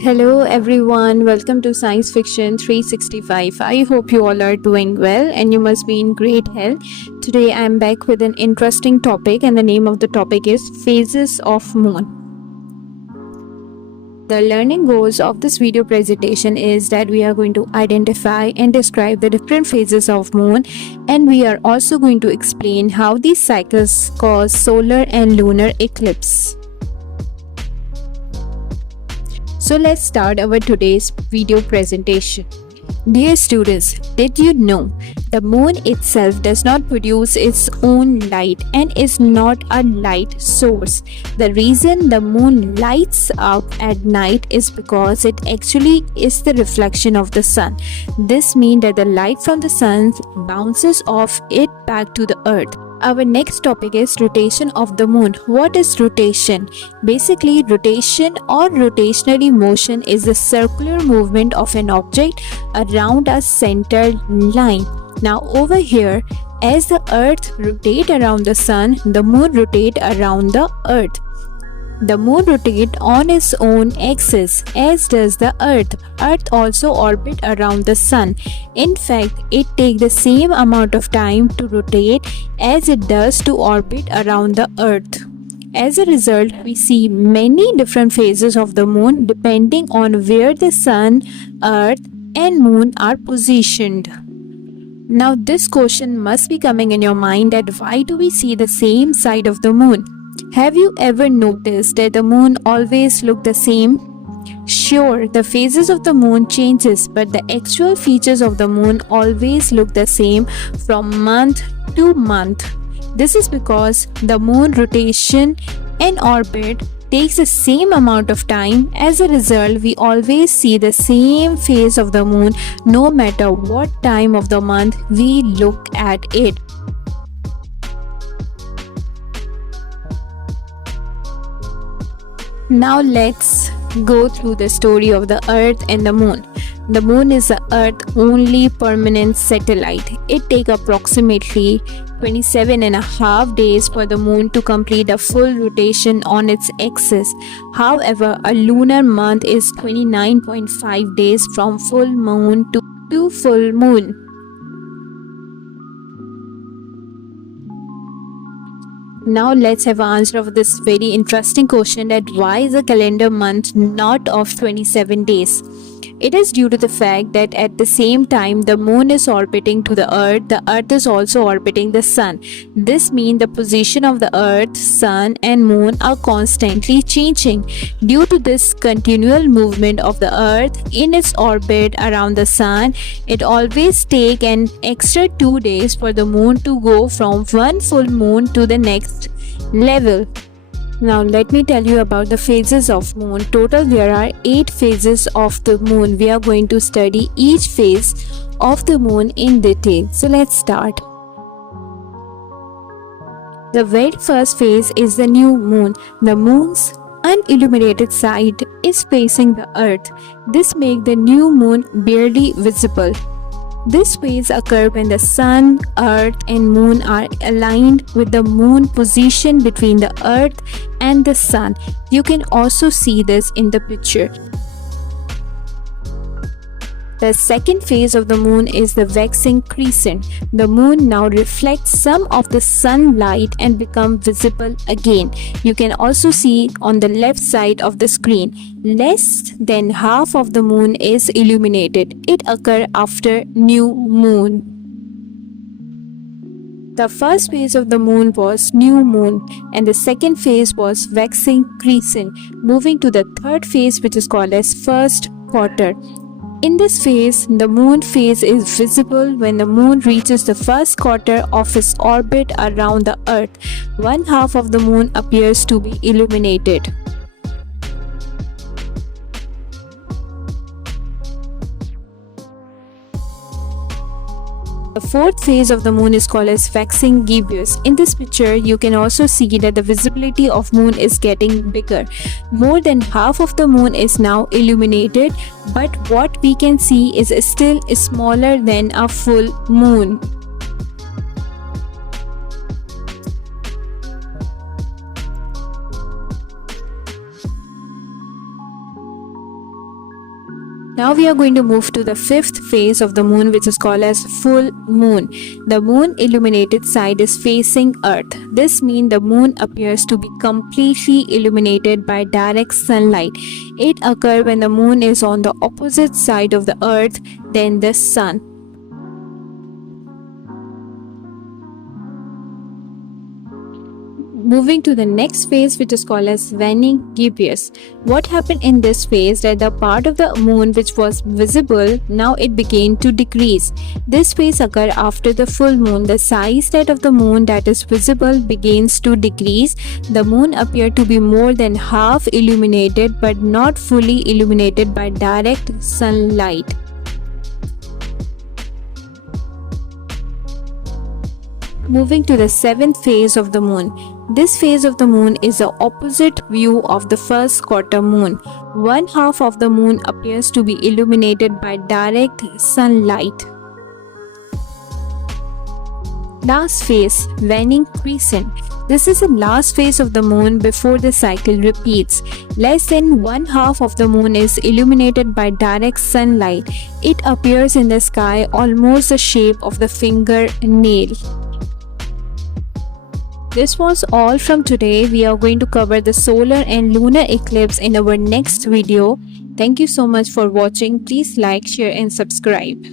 Hello everyone, welcome to Science Fiction 365. I hope you all are doing well and you must be in great health. Today I am back with an interesting topic, and the name of the topic is Phases of Moon. The learning goals of this video presentation is that we are going to identify and describe the different phases of moon, and we are also going to explain how these cycles cause solar and lunar eclipse. So let's start our today's video presentation. Dear students, did you know the moon itself does not produce its own light and is not a light source? The reason the moon lights up at night is because it actually is the reflection of the sun. This means that the light from the sun bounces off it back to the earth. Our next topic is rotation of the moon. What is rotation? Basically, rotation or rotationary motion is the circular movement of an object around a centered line. Now over here, as the earth rotates around the sun, the moon rotates around the earth. The moon rotates on its own axis, as does the earth. Earth also orbits around the sun. In fact, it takes the same amount of time to rotate as it does to orbit around the earth. As a result, we see many different phases of the moon depending on where the sun, earth, and moon are positioned. Now, this question must be coming in your mind, that why do we see the same side of the moon? Have you ever noticed that the moon always looks the same? Sure, the phases of the moon changes, but the actual features of the moon always look the same from month to month. This is because the moon rotation and orbit takes the same amount of time. As a result, we always see the same phase of the moon no matter what time of the month we look at it. Now let's go through the story of the earth and the moon. The moon is the earth's only permanent satellite. It takes approximately 27 and a half days for the moon to complete a full rotation on its axis. However, a lunar month is 29.5 days from full moon to full moon. Now let's have an answer of this very interesting question, that why is a calendar month not of 27 days? It is due to the fact that at the same time the moon is orbiting to the earth is also orbiting the sun. This means the position of the earth, sun and moon are constantly changing. Due to this continual movement of the earth in its orbit around the sun, it always takes an extra 2 days for the moon to go from one full moon to the next level. Now let me tell you about the phases of moon. Total there are 8 phases of the moon. We are going to study each phase of the moon in detail. So let's start. The very first phase is the new moon. The moon's unilluminated side is facing the earth. This makes the new moon barely visible. This phase occurs when the sun, earth and moon are aligned with the moon position between the earth and the sun. You can also see this in the picture. The second phase of the moon is the waxing crescent. The moon now reflects some of the sunlight and becomes visible again. You can also see on the left side of the screen, less than half of the moon is illuminated. It occurs after new moon. The first phase of the moon was new moon and the second phase was waxing crescent, moving to the third phase, which is called as first quarter. In this phase, the moon phase is visible when the moon reaches the first quarter of its orbit around the earth. One half of the moon appears to be illuminated. The fourth phase of the moon is called as waxing gibbous. In this picture, you can also see that the visibility of moon is getting bigger. More than half of the moon is now illuminated, but what we can see is still smaller than a full moon. Now we are going to move to the fifth phase of the moon, which is called as full moon. The moon illuminated side is facing earth. This means the moon appears to be completely illuminated by direct sunlight. It occurs when the moon is on the opposite side of the earth than the sun. Moving to the next phase, which is called as waning gibbous. What happened in this phase, that the part of the moon which was visible, now it began to decrease. This phase occurred after the full moon. The size that of the moon that is visible begins to decrease. The moon appeared to be more than half illuminated but not fully illuminated by direct sunlight. Moving to the seventh phase of the moon. This phase of the moon is the opposite view of the first quarter moon. One half of the moon appears to be illuminated by direct sunlight. Last phase, waning crescent. This is the last phase of the moon before the cycle repeats. Less than one half of the moon is illuminated by direct sunlight. It appears in the sky almost the shape of the fingernail. This was all from today. We are going to cover the solar and lunar eclipse in our next video. Thank you so much for watching. Please like, share and subscribe.